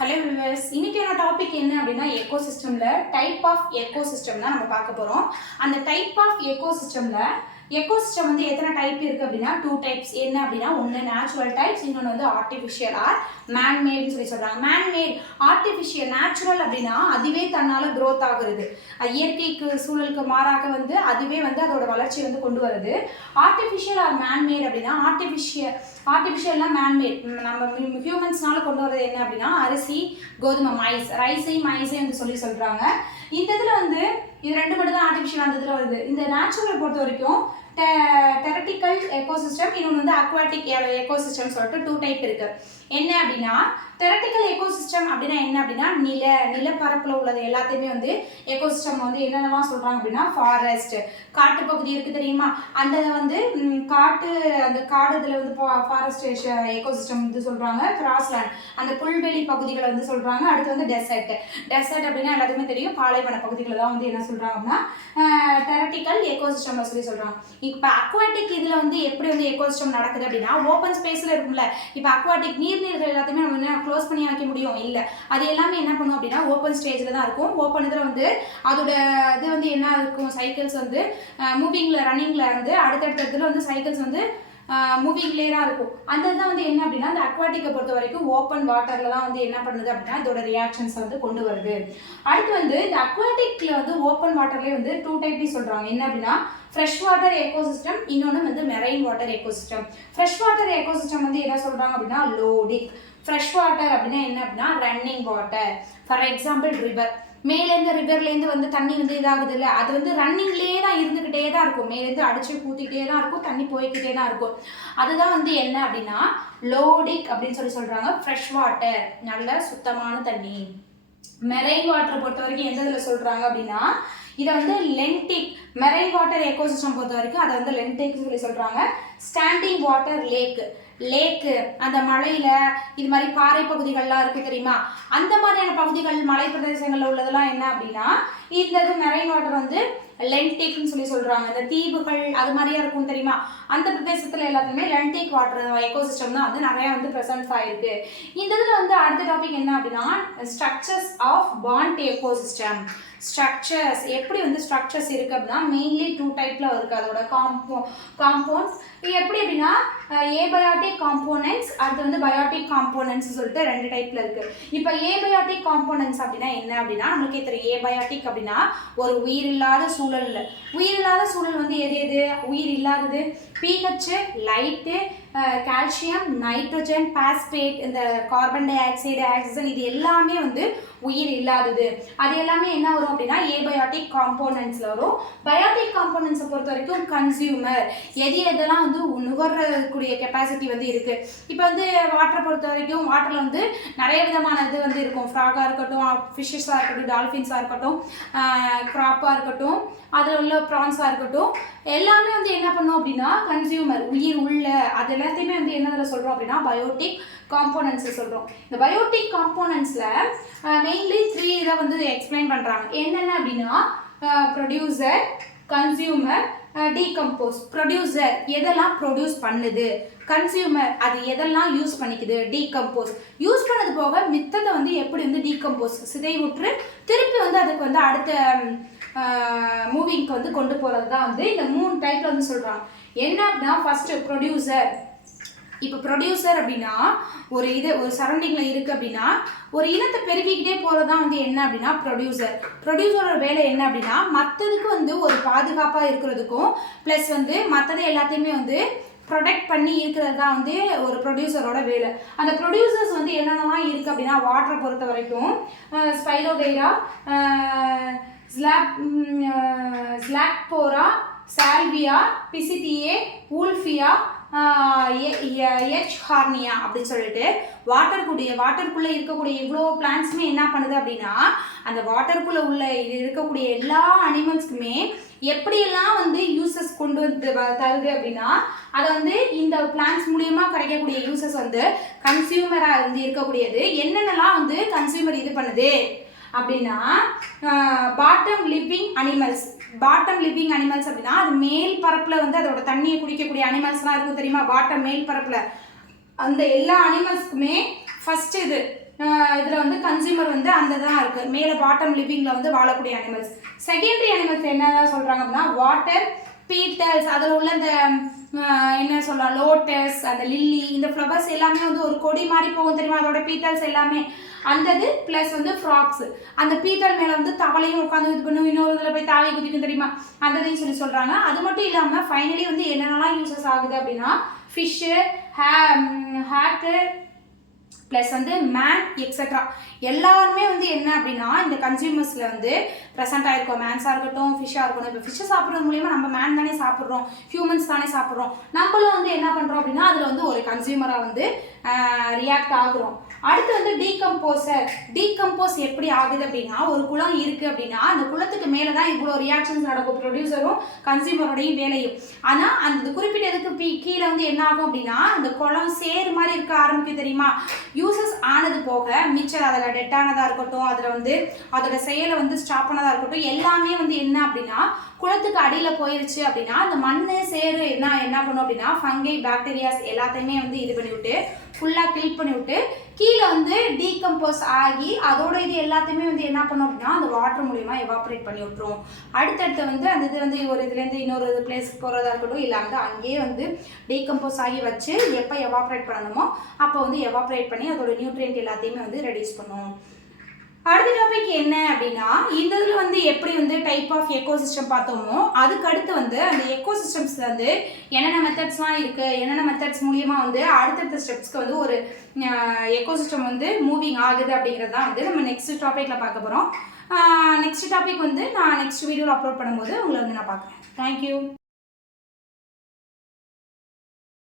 Hello viewers, இன்னைக்கான topic என்ன அப்படின்னா எக்கோசிஸ்டம்ல டைப் ஆஃப் எக்கோசிஸ்டம் தான் நம்ம பார்க்க போறோம். அந்த டைப் ஆஃப் எக்கோசிஸ்டம் வந்து எத்தனை டைப் இருக்கு அப்படின்னா 2 டைப்ஸ். என்ன அப்படின்னா ஒன்று நேச்சுரல் டைப்ஸ், இன்னொன்று வந்து ஆர்டிஃபிஷியல் ஆர் மேன்மேட்னு சொல்லி சொல்றாங்க. Man-made, artificial. நேச்சுரல் அப்படின்னா அதுவே தன்னால க்ரோத் ஆகுறது, இயற்கைக்கு சூழலுக்கு மாறாக வந்து அதுவே வந்து அதோட வளர்ச்சி வந்து கொண்டு வருது. ஆர்டிஃபிஷியல் ஆர் மேன்மேட் அப்படின்னா ஆர்டிஃபிஷியல்னா மேன்மேட், நம்ம ஹியூமன்ஸ்னால கொண்டு வரது என்ன அப்படின்னா அரிசி, கோதுமை, மைஸை வந்து சொல்றாங்க. இந்த இதில் வந்து இது ரெண்டு மட்டும் தான் ஆர்டிஃபிஷியல் அந்த இதில் வருது. இந்த நேச்சுரலை பொறுத்த வரைக்கும் தெரட்டிக்கல் எக்கோசிஸ்டம், இன்னொன்று வந்து அக்வாட்டிக் எக்கோசிஸ்டம் சொல்லிட்டு 2 டைப் இருக்கு. என்ன அப்படின்னா தெரட்டிக்கல் எக்கோசிஸ்டம் அப்படின்னா என்ன அப்படின்னா நிலப்பரப்பில் உள்ளது எல்லாத்தையுமே வந்து எக்கோசிஸ்டம் வந்து என்னென்னலாம் சொல்கிறாங்க அப்படின்னா ஃபாரஸ்ட், காட்டு பகுதி இருக்குது தெரியுமா, அந்த வந்து அந்த காடு இதில் வந்து ஃபாரஸ்ட் எக்கோசிஸ்டம் வந்து சொல்கிறாங்க. கிராஸ்லேண்ட், அந்த புல்வெளி பகுதிகளை வந்து சொல்கிறாங்க. அடுத்து வந்து டெசர்ட் அப்படின்னா எல்லாத்துக்குமே தெரியும், பாலைவன பகுதிகளை தான் வந்து என்ன சொல்கிறாங்க அப்படின்னா தெரட்டிக்கல் எக்கோசிஸ்டம் சொல்லி சொல்கிறாங்க. இப்போ அக்வாட்டிக் இதில் வந்து எப்படி வந்து எக்கோசிஸ்டம் நடக்குது அப்படின்னா ஓப்பன் ஸ்பேஸில் இருக்கும்ல. இப்போ அக்வாட்டிக் நீர்நிலைகள் எல்லாத்தையுமே நம்ம என்ன க்ளோஸ் பண்ணி வைக்க முடியும் இல்லை, அது எல்லாமே என்ன பண்ணும் அப்படின்னா ஓப்பன் ஸ்டேஜில் தான் இருக்கும். ஓப்பன் இதில் வந்து அதோட இது வந்து என்ன இருக்கும், சைக்கிள்ஸ் வந்து மூவிங்கில் ரன்னிங்கில் வந்து அடுத்தடுத்த இதில் வந்து சைக்கிள்ஸ் வந்து மூவிங்லேயே தான் இருக்கும். அந்த தான் வந்து என்ன அப்படின்னா இந்த அக்வாட்டிக்கை பொறுத்த வரைக்கும் ஓப்பன் வாட்டரில் தான் வந்து என்ன பண்ணுது அப்படின்னா இதோட ரியாக்ஷன்ஸ் வந்து கொண்டு வருது. அடுத்து வந்து இந்த அக்வாட்டிக்கில் வந்து ஓப்பன் வாட்டர்லேயே வந்து 2 டைப்னு சொல்கிறாங்க. என்ன அப்படின்னா ஃப்ரெஷ் வாட்டர் எக்கோசிஸ்டம், இன்னொன்று வந்து marine water ecosystem. Fresh water ecosystem வந்து என்ன சொல்கிறாங்க அப்படின்னா லோடிக். ஃப்ரெஷ் வாட்டர் அப்படின்னா என்ன அப்படின்னா running water. For example river, மேலேருந்து ரிவர்லேருந்து வந்து தண்ணி வந்து இதாகுது இல்லை, அது வந்து ரன்னிங்லேயே தான் இருந்துக்கிட்டே தான் இருக்கும், மேலேருந்து அடிச்சு ஊற்றிக்கிட்டே தான் இருக்கும், தண்ணி போய்கிட்டே தான் இருக்கும். அதுதான் வந்து என்ன அப்படின்னா லோடிக் அப்படின்னு சொல்கிறாங்க. ஃப்ரெஷ் வாட்டர், நல்ல சுத்தமான தண்ணி. மெரைன் வாட்டர் பொறுத்த வரைக்கும் எந்த இதில் சொல்கிறாங்க அப்படின்னா இதை வந்து லென்டிக். மெரைன் வாட்டர் எக்கோசிஸ்டம் பொறுத்த வரைக்கும் அதை வந்து லென்டிக் சொல்லி சொல்கிறாங்க. ஸ்டாண்டிங் வாட்டர் லேக்கு, அந்த மலையில் இது மாதிரி பாறை பகுதிகள்லாம் இருக்குது தெரியுமா, அந்த மாதிரியான பகுதிகள் மலை பிரதேசங்களில் உள்ளதெல்லாம் என்ன அப்படின்னா இந்த இது மெரைன் வாட்டர் வந்து லென்டிக்னு சொல்லி சொல்கிறாங்க. இந்த தீவுகள் அது மாதிரியா இருக்கும் தெரியுமா, அந்த பிரதேசத்தில் எல்லாத்துலேயுமே லென்டிக் வாட்டர் எக்கோசிஸ்டம் தான் வந்து நிறையா வந்து ப்ரெசன்ஸ் ஆகிருக்கு. இந்த இதில் வந்து அடுத்த டாபிக் என்ன அப்படின்னா structures of pond ecosystem. Structures எப்படி வந்து ஸ்ட்ரக்சர்ஸ் இருக்குது அப்படின்னா மெயின்லி 2 டைப்பில் இருக்குது. அதோட காம்பவுண்ட்ஸ் எப்படி அப்படின்னா ஏபயாட்டிக் காம்போனன்ட்ஸ், அடுத்து வந்து பயோட்டிக் காம்போனன்ட்ஸ் சொல்லிட்டு 2 டைப்பில் இருக்குது. இப்போ ஏபயாட்டிக் காம்போனன்ட்ஸ் அப்படின்னா என்ன அப்படின்னா நம்மளுக்கே தெரியும். ஏபயாட்டிக் அப்படின்னா ஒரு உயிரில்லாத சூழல் வந்து எது உயிர் இல்லாதது. pH, light, calcium, nitrogen, phosphate, இந்த கார்பன் டை ஆக்சைடு, ஆக்சிஜன், இது எல்லாமே வந்து உயிர் இல்லாதது. அது எல்லாமே என்ன வரும் அப்படின்னா ஏபயாட்டிக் காம்போனன்ட்ஸில் வரும். பயோட்டிக் காம்போனன்ட்ஸை பொறுத்த வரைக்கும் கன்சியூமர், எதெல்லாம் வந்து நுகரக்கூடிய கெப்பாசிட்டி வந்து இருக்குது. இப்போ வந்து வாட்டரை பொறுத்த வரைக்கும் வாட்டரில் வந்து நிறைய விதமான இது வந்து இருக்கும். ஃப்ராகாக இருக்கட்டும், ஃபிஷ்ஷஸாக இருக்கட்டும், டால்ஃபின்ஸாக இருக்கட்டும், க்ராப்பாக இருக்கட்டும், அதில் உள்ள ப்ரான்ஸாக இருக்கட்டும், எல்லாமே வந்து என்ன பண்ணும் அப்படின்னா கன்சியூமர், உயிர் உள்ள, அது எல்லாத்தையுமே வந்து என்னதில் சொல்கிறோம் அப்படின்னா பயோட்டிக் காம்போனன்ட்ஸ் சொல்கிறோம். இந்த பயோட்டிக் காம்போனன்ட்ஸில் மெயின்லி 3 இதை வந்து எக்ஸ்பிளைன் பண்ணுறாங்க. என்னென்ன அப்படின்னா ப்ரொடியூசர், கன்சியூமர், டீகம்போஸ். ப்ரொடியூசர் எதெல்லாம் ப்ரொடியூஸ் பண்ணுது, கன்சியூமர் அது எதெல்லாம் யூஸ் பண்ணிக்குது, டீகம்போஸ் யூஸ் பண்ணது போக மித்தத்தை வந்து எப்படி வந்து டீகம்போஸ் சிதைவுற்று திருப்பி வந்து அதுக்கு வந்து அடுத்த மூவிங்க்கு வந்து கொண்டு போகிறது தான் வந்து இந்த 3 டைப்பில் வந்து சொல்கிறாங்க. என்ன அப்படின்னா ஃபஸ்ட்டு ப்ரொடியூசர். இப்போ ப்ரொடியூசர் அப்படின்னா ஒரு சரௌண்டிங்கில் இருக்குது அப்படின்னா ஒரு இனத்தை பெருக்கிக்கிட்டே போகிறது தான் வந்து என்ன அப்படின்னா ப்ரொடியூசரோட வேலை என்ன அப்படின்னா மற்றதுக்கு வந்து ஒரு பாதுகாப்பாக இருக்கிறதுக்கும் ப்ளஸ் வந்து மற்றதை எல்லாத்தையுமே வந்து ப்ரொடெக்ட் பண்ணி இருக்கிறது தான் வந்து ஒரு ப்ரொடியூசரோட வேலை. அந்த ப்ரொடியூசர்ஸ் வந்து என்னென்னலாம் இருக்குது அப்படின்னா வாட்டரை பொறுத்த வரைக்கும் ஸ்பைரோகைரா, ஸ்லாக்போரா, சால்வியா, பிசிடியே, ஊல்ஃபியா, எச் ஹார்னியா அப்படின்னு சொல்லிட்டு வாட்டருக்குள்ளே இருக்கக்கூடிய இவ்வளோ பிளான்ட்ஸுமே என்ன பண்ணுது அப்படின்னா அந்த வாட்டருக்குள்ளே உள்ள இருக்கக்கூடிய எல்லா அனிமல்ஸ்க்குமே எப்படியெல்லாம் வந்து யூசஸ் கொண்டு வந்து தருது அப்படின்னா அதை வந்து இந்த பிளான்ட்ஸ் மூலியமாக கிடைக்கக்கூடிய யூசஸ் வந்து கன்சியூமராக வந்து இருக்கக்கூடியது. என்னென்னலாம் வந்து கன்சியூமர் இது பண்ணுது அப்படின்னா பாட்டம் லிவிங் அனிமல்ஸ் அப்படின்னா அது மேல் பரப்பில் வந்து அதோட தண்ணியை குடிக்கக்கூடிய அனிமல்ஸ்லாம் இருக்கும் தெரியுமா, பாட்டம் மேல் பரப்பில் அந்த எல்லா அனிமல்ஸ்க்குமே ஃபர்ஸ்ட் இது இதில் வந்து கன்சியூமர் வந்து அந்த தான் இருக்குது. மேலே பாட்டம் லிவிங்கில் வந்து வாழக்கூடிய அனிமல்ஸ். செகண்டரி அனிமல்ஸ் என்னதான் சொல்கிறாங்க அப்படின்னா வாட்டர் பீட்டல்ஸ், அதில் உள்ள இந்த என்ன சொல்லலாம் லோட்டஸ், அந்த லில்லி, இந்த ஃப்ளவர்ஸ் எல்லாமே வந்து ஒரு கொடி மாதிரி போகும் தெரியுமா, அதோட பீட்டல்ஸ் எல்லாமே அந்தது. ப்ளஸ் வந்து ஃப்ராக்ஸ், அந்த பீட்டல் மேலே வந்து தவளையும் உட்காந்து இது பண்ணும், இன்னொரு இதில் போய் தாவி குதிக்கும் தெரியுமா, அந்ததையும் சொல்கிறாங்க. அது மட்டும் இல்லாமல் ஃபைனலி வந்து என்னென்னலாம் யூசஸ் ஆகுது அப்படின்னா ஃபிஷ்ஷு, ஹேட்டு ப்ளஸ் வந்து மேன் எக்ஸட்ரா எல்லாருமே வந்து என்ன அப்படின்னா இந்த கன்சியூமர்ஸில் வந்து ப்ரெசென்ட் ஆகிருக்கோம். மேன்ஸாக இருக்கட்டும், ஃபிஷ்ஷாக இருக்கட்டும். இப்போ ஃபிஷ்ஷை சாப்பிட்றது மூலியமாக நம்ம மேன் தானே சாப்பிட்றோம், ஹியூமன்ஸ் தானே சாப்பிட்றோம். நம்மளும் வந்து என்ன பண்ணுறோம் அப்படின்னா அதில் வந்து ஒரு கன்சியூமராக வந்து ரியாக்ட் ஆகுறோம். அடுத்து வந்து டீகம்போஸ் எப்படி ஆகுது அப்படின்னா ஒரு குளம் இருக்குது அப்படின்னா அந்த குளத்துக்கு மேலே தான் இவ்வளோ ரியாக்ஷன்ஸ் நடக்கும், ப்ரொடியூசரும் கன்சியூமரோடையும் வேலையும். ஆனால் அந்த குறிப்பிட்ட இதுக்கு கீழே வந்து என்ன ஆகும் அப்படின்னா அந்த குளம் சேர் மாதிரி இருக்க ஆரம்பிக்கும் தெரியுமா. யூசஸ் ஆனது போக மிச்சம் அதில் டெட் ஆனதாக இருக்கட்டும், அதில் வந்து அதோட செயலை வந்து ஸ்டாப் பண்ணதாக இருக்கட்டும், எல்லாமே வந்து என்ன அப்படின்னா குளத்துக்கு அடியில் போயிருச்சு அப்படின்னா அந்த மண் சேரு என்ன பண்ணும் அப்படின்னா ஃபங்கை, பாக்டீரியாஸ் எல்லாத்தையுமே வந்து இது பண்ணிவிட்டு ஃபுல்லாக கில் பண்ணிவிட்டு கீழே வந்து டீகம்போஸ் ஆகி அதோட இது எல்லாத்தையுமே வந்து என்ன பண்ணும் அப்படின்னா அந்த வாட்டர் மூலிமா எவாப்ரேட் பண்ணி விட்டுரும். அடுத்தடுத்து வந்து அந்த இது வந்து ஒரு இதுலேருந்து இன்னொரு பிளேஸ்க்கு போகிறதா இருக்கட்டும், இல்லை வந்து அங்கேயே வந்து டீகம்போஸ் ஆகி வச்சு எப்போ எவாப்ரேட் பண்ணணுமோ அப்போ வந்து எவாப்ரேட் பண்ணி அதோட நியூட்ரியன்ட் எல்லாத்தையுமே வந்து ரெடியூஸ் பண்ணும். அடுத்த டாபிக் என்ன அப்படின்னா இந்த இதில் வந்து எப்படி வந்து டைப் ஆஃப் எக்கோசிஸ்டம் பார்த்தோமோ அதுக்கு அடுத்து வந்து அந்த எக்கோசிஸ்டம்ஸில் வந்து என்னென்ன மெத்தட்ஸ்லாம் இருக்குது, என்னென்ன மெத்தட்ஸ் மூலியமாக வந்து அடுத்தடுத்த ஸ்டெப்ஸ்க்கு வந்து ஒரு எக்கோசிஸ்டம் வந்து மூவிங் ஆகுது அப்படிங்கிறது தான் வந்து நம்ம நெக்ஸ்ட் டாப்பிக்கில் பார்க்க போகிறோம். நெக்ஸ்ட் டாபிக் வந்து நான் நெக்ஸ்ட் வீடியோவில் அப்லோட் பண்ணும்போது உங்களை வந்து நான் பார்க்குறேன். தேங்க்யூ.